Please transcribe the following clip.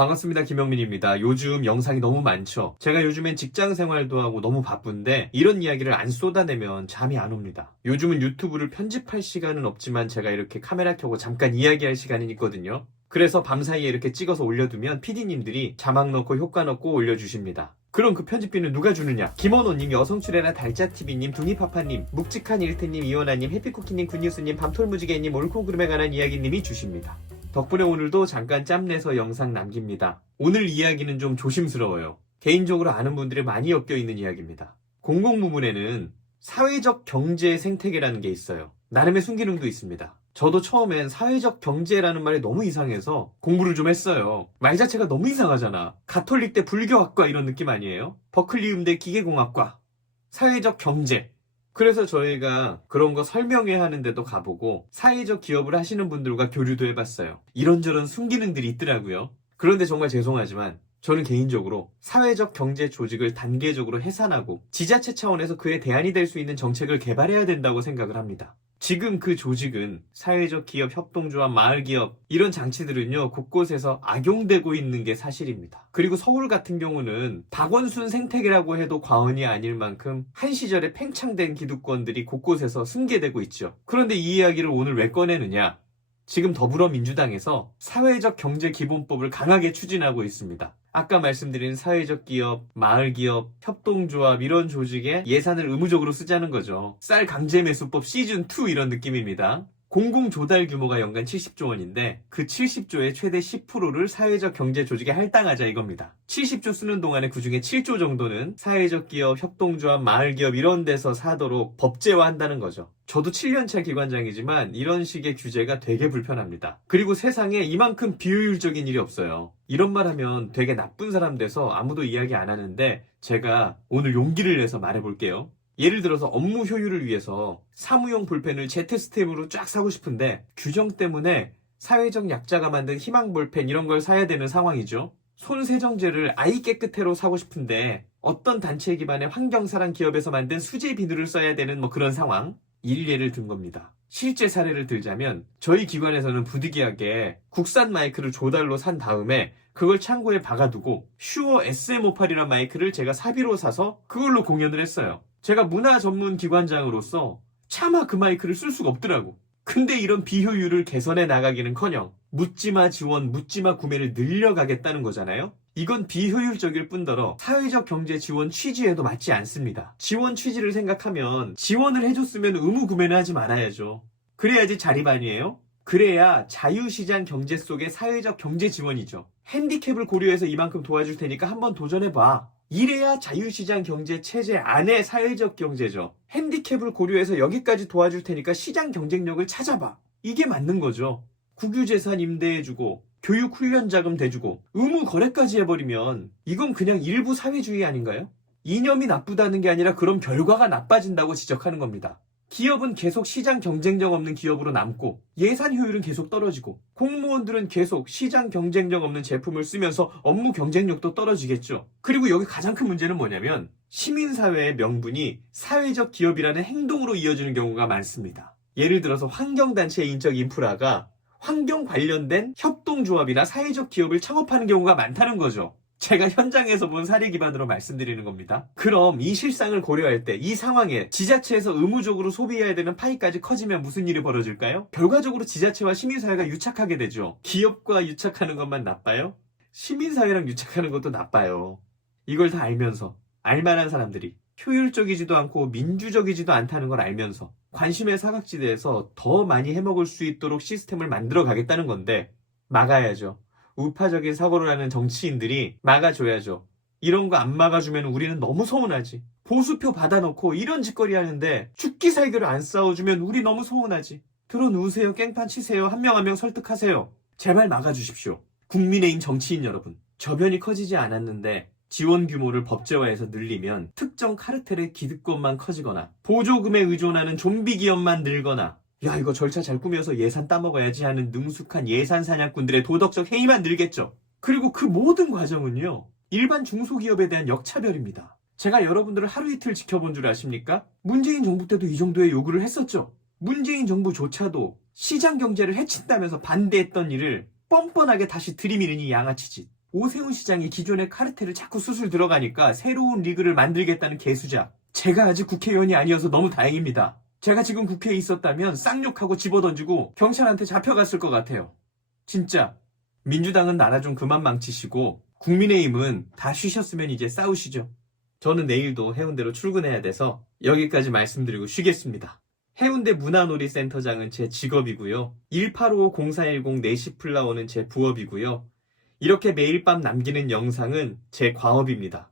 반갑습니다. 김영민입니다. 요즘 영상이 너무 많죠? 제가 요즘엔 직장 생활도 하고 너무 바쁜데 이런 이야기를 안 쏟아내면 잠이 안 옵니다. 요즘은 유튜브를 편집할 시간은 없지만 제가 이렇게 카메라 켜고 잠깐 이야기할 시간은 있거든요. 그래서 밤사이에 이렇게 찍어서 올려두면 PD님들이 자막 넣고 효과 넣고 올려주십니다. 그럼 그 편집비는 누가 주느냐? 김원호님, 여성출애나 달짜TV님, 둥이파파님, 묵직한 일태님, 이원아님, 해피쿠키님, 굿뉴스님, 밤톨무지개님, 옳고그름에 관한 이야기님이 주십니다. 덕분에 오늘도 잠깐 짬내서 영상 남깁니다. 오늘 이야기는 좀 조심스러워요. 개인적으로 아는 분들이 많이 엮여있는 이야기입니다. 공공부문에는 사회적 경제 생태계라는 게 있어요. 나름의 순기능도 있습니다. 저도 처음엔 사회적 경제라는 말이 너무 이상해서 공부를 좀 했어요. 말 자체가 너무 이상하잖아. 가톨릭대 불교학과 이런 느낌 아니에요? 버클리 음대 기계공학과, 사회적 경제. 그래서 저희가 그런 거 설명회 하는데도 가보고 사회적 기업을 하시는 분들과 교류도 해봤어요. 이런저런 순기능들이 있더라고요. 그런데 정말 죄송하지만 저는 개인적으로 사회적 경제 조직을 단계적으로 해산하고 지자체 차원에서 그에 대안이 될 수 있는 정책을 개발해야 된다고 생각을 합니다. 지금 그 조직은 사회적 기업, 협동조합, 마을기업 이런 장치들은요 곳곳에서 악용되고 있는 게 사실입니다. 그리고 서울 같은 경우는 박원순 생태계라고 해도 과언이 아닐 만큼 한 시절에 팽창된 기득권들이 곳곳에서 승계되고 있죠. 그런데 이 이야기를 오늘 왜 꺼내느냐? 지금 더불어민주당에서 사회적 경제기본법을 강하게 추진하고 있습니다. 아까 말씀드린 사회적 기업, 마을기업, 협동조합 이런 조직에 예산을 의무적으로 쓰자는 거죠. 쌀 강제매수법 시즌2 이런 느낌입니다. 공공조달 규모가 연간 70조 원인데 그 70조의 최대 10%를 사회적 경제 조직에 할당하자 이겁니다. 70조 쓰는 동안에 그중에 7조 정도는 사회적 기업, 협동조합, 마을기업 이런 데서 사도록 법제화한다는 거죠. 저도 7년차 기관장이지만 이런 식의 규제가 되게 불편합니다. 그리고 세상에 이만큼 비효율적인 일이 없어요. 이런 말 하면 되게 나쁜 사람 돼서 아무도 이야기 안 하는데 제가 오늘 용기를 내서 말해볼게요. 예를 들어서 업무 효율을 위해서 사무용 볼펜을 Z스텝으로 쫙 사고 싶은데 규정 때문에 사회적 약자가 만든 희망 볼펜 이런 걸 사야 되는 상황이죠. 손세정제를 아이 깨끗해로 사고 싶은데 어떤 단체 기반의 환경사랑 기업에서 만든 수제 비누를 써야 되는 그런 상황. 일례를 든 겁니다. 실제 사례를 들자면 저희 기관에서는 부득이하게 국산 마이크를 조달로 산 다음에 그걸 창고에 박아두고 슈어 SM58이란 마이크를 제가 사비로 사서 그걸로 공연을 했어요. 제가 문화 전문 기관장으로서 차마 그 마이크를 쓸 수가 없더라고. 근데 이런 비효율을 개선해 나가기는커녕 묻지마 지원, 묻지마 구매를 늘려가겠다는 거잖아요. 이건 비효율적일 뿐더러 사회적 경제 지원 취지에도 맞지 않습니다. 지원 취지를 생각하면 지원을 해줬으면 의무 구매는 하지 말아야죠. 그래야지 자립 아니에요? 그래야 자유시장 경제 속의 사회적 경제 지원이죠. 핸디캡을 고려해서 이만큼 도와줄 테니까 한번 도전해봐. 이래야 자유시장 경제 체제 안에 사회적 경제죠. 핸디캡을 고려해서 여기까지 도와줄 테니까 시장 경쟁력을 찾아봐. 이게 맞는 거죠. 국유재산 임대해주고 교육훈련자금 대주고 의무 거래까지 해버리면 이건 그냥 일부 사회주의 아닌가요? 이념이 나쁘다는 게 아니라 그럼 결과가 나빠진다고 지적하는 겁니다. 기업은 계속 시장 경쟁력 없는 기업으로 남고 예산 효율은 계속 떨어지고 공무원들은 계속 시장 경쟁력 없는 제품을 쓰면서 업무 경쟁력도 떨어지겠죠. 그리고 여기 가장 큰 문제는 뭐냐면 시민사회의 명분이 사회적 기업이라는 행동으로 이어지는 경우가 많습니다. 예를 들어서 환경단체의 인적 인프라가 환경 관련된 협동조합이나 사회적 기업을 창업하는 경우가 많다는 거죠. 제가 현장에서 본 사례 기반으로 말씀드리는 겁니다. 그럼 이 실상을 고려할 때 이 상황에 지자체에서 의무적으로 소비해야 되는 파이까지 커지면 무슨 일이 벌어질까요? 결과적으로 지자체와 시민사회가 유착하게 되죠. 기업과 유착하는 것만 나빠요? 시민사회랑 유착하는 것도 나빠요. 이걸 다 알면서 알만한 사람들이 효율적이지도 않고 민주적이지도 않다는 걸 알면서 관심의 사각지대에서 더 많이 해먹을 수 있도록 시스템을 만들어 가겠다는 건데 막아야죠. 우파적인 사고를 하는 정치인들이 막아줘야죠. 이런 거 안 막아주면 우리는 너무 서운하지. 보수표 받아놓고 이런 짓거리 하는데 죽기 살기를 안 싸워주면 우리 너무 서운하지. 들어누우세요. 깽판 치세요. 한 명 한 명 설득하세요. 제발 막아주십시오. 국민의힘 정치인 여러분. 저변이 커지지 않았는데 지원 규모를 법제화해서 늘리면 특정 카르텔의 기득권만 커지거나 보조금에 의존하는 좀비 기업만 늘거나 야 이거 절차 잘 꾸며서 예산 따먹어야지 하는 능숙한 예산 사냥꾼들의 도덕적 해이만 늘겠죠. 그리고 그 모든 과정은요 일반 중소기업에 대한 역차별입니다. 제가 여러분들을 하루 이틀 지켜본 줄 아십니까? 문재인 정부 때도 이 정도의 요구를 했었죠. 문재인 정부조차도 시장 경제를 해친다면서 반대했던 일을 뻔뻔하게 다시 들이미는 이 양아치 짓. 오세훈 시장이 기존의 카르텔을 자꾸 수술 들어가니까 새로운 리그를 만들겠다는 개수작. 제가 아직 국회의원이 아니어서 너무 다행입니다. 제가 지금 국회에 있었다면 쌍욕하고 집어던지고 경찰한테 잡혀갔을 것 같아요. 진짜. 민주당은 나라 좀 그만 망치시고 국민의힘은 다 쉬셨으면 이제 싸우시죠. 저는 내일도 해운대로 출근해야 돼서 여기까지 말씀드리고 쉬겠습니다. 해운대 문화놀이센터장은 제 직업이고요. 1855-0410 4시 플라워는 제 부업이고요. 이렇게 매일 밤 남기는 영상은 제 과업입니다.